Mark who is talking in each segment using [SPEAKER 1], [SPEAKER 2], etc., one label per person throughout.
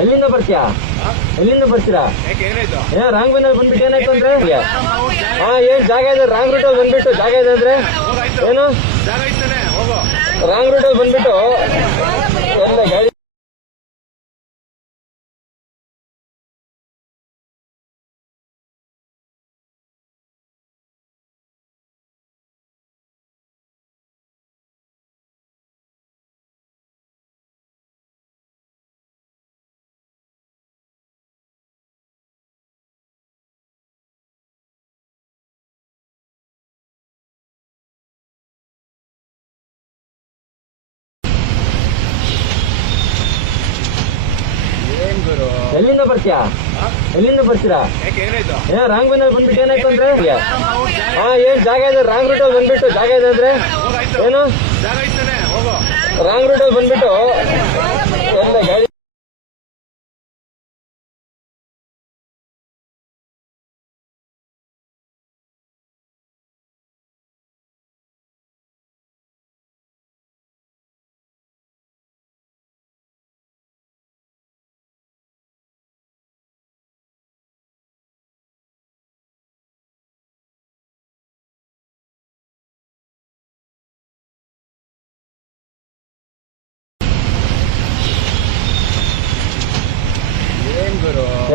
[SPEAKER 1] ಎಲ್ಲಿಂದ ಬರ್ತೀಯಾ? ಎಲ್ಲಿಂದ ಬರ್ತೀರಾ? ಏ ರಾಂಗ್ ಬಂದ್ರೆ ಬಂದ್ಬಿಟ್ಟು ಏನಾಯ್ತು ಅಂದ್ರೆ? ಹಾ ಏನ್ ಜಾಗ ಇದೆ? ರಾಂಗ್ ರೂಟ್ ಅಲ್ಲಿ ಬಂದ್ಬಿಟ್ಟು ಜಾಗ ಇದೆ ಅಂದ್ರೆ? ಏನು? ರಾಂಗ್ ರೂಟ್ ಅಲ್ಲಿ ಬಂದ್ಬಿಟ್ಟು? ಎಲ್ಲ ಗಾಡಿ ಎಲ್ಲಿಂದ ಬರ್ತೀಯಾ? ಎಲ್ಲಿಂದ ಬರ್ತೀರಾ? ಏ ರಾಂಗ್ ಬಂದಲ್ಲಿ ಬಂದ್ಬಿಟ್ಟು ಏನಾಯ್ತು ಅಂದ್ರೆ? ಹಾ ಏನ್ ಜಾಗ ಇದೆ? ರಾಂಗ್ ರೂಟ್ ಅಲ್ಲಿ ಬಂದ್ಬಿಟ್ಟು ಜಾಗ ಇದೆ ಅಂದ್ರೆ? ಏನು? ರಾಂಗ್ ರೂಟ್ ಅಲ್ಲಿ ಬಂದ್ಬಿಟ್ಟು ಎಲ್ಲ ಗಾಡಿ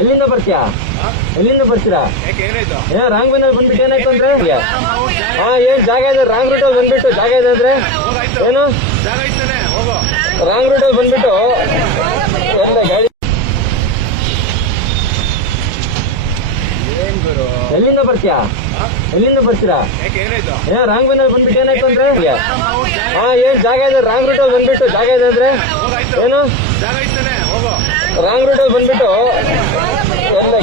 [SPEAKER 1] ಎಲ್ಲಿಂದ ಬರ್ತೀಯಾ? ಎಲ್ಲಿಂದ ಬರ್ತೀರಾ? ಏ ರಾಂಗ್ ಬಂದಲ್ಲಿ ಬಂದ್ಬಿಟ್ಟು ಏನಾಯ್ತು ಅಂದ್ರೆ? ಹಾ ಏನ್ ಜಾಗ ಇದೆ? ರಾಂಗ್ ರೂಟ್ ಅಲ್ಲಿ ಬಂದ್ಬಿಟ್ಟು ಜಾಗ ಇದೆ ಅಂದ್ರೆ? ಏನು? ರಾಂಗ್ ರೂಟ್ ಅಲ್ಲಿ ಬಂದ್ಬಿಟ್ಟು ಎಲ್ಲ ಗಾಡಿ ಎಲ್ಲಿಂದ ಬರ್ತೀಯಾ? ಎಲ್ಲಿಂದ ಬರ್ತೀರಾ? ಏ ರಾಂಗ್ ಬಂದಲ್ಲಿ ಬಂದ್ಬಿಟ್ಟು ಏನಾಯ್ತು ಅಂದ್ರೆ? ಹಾ ಏನ್ ಜಾಗ ಇದೆ? ರಾಂಗ್ ರೂಟ್ ಅಲ್ಲಿ ಬಂದ್ಬಿಟ್ಟು ಜಾಗ ಇದೆ ಅಂದ್ರೆ? ಏನು? ರಾಂಗ್ ರೂಟ್ ಅಲ್ಲಿ ಬಂದ್ಬಿಟ್ಟು 원래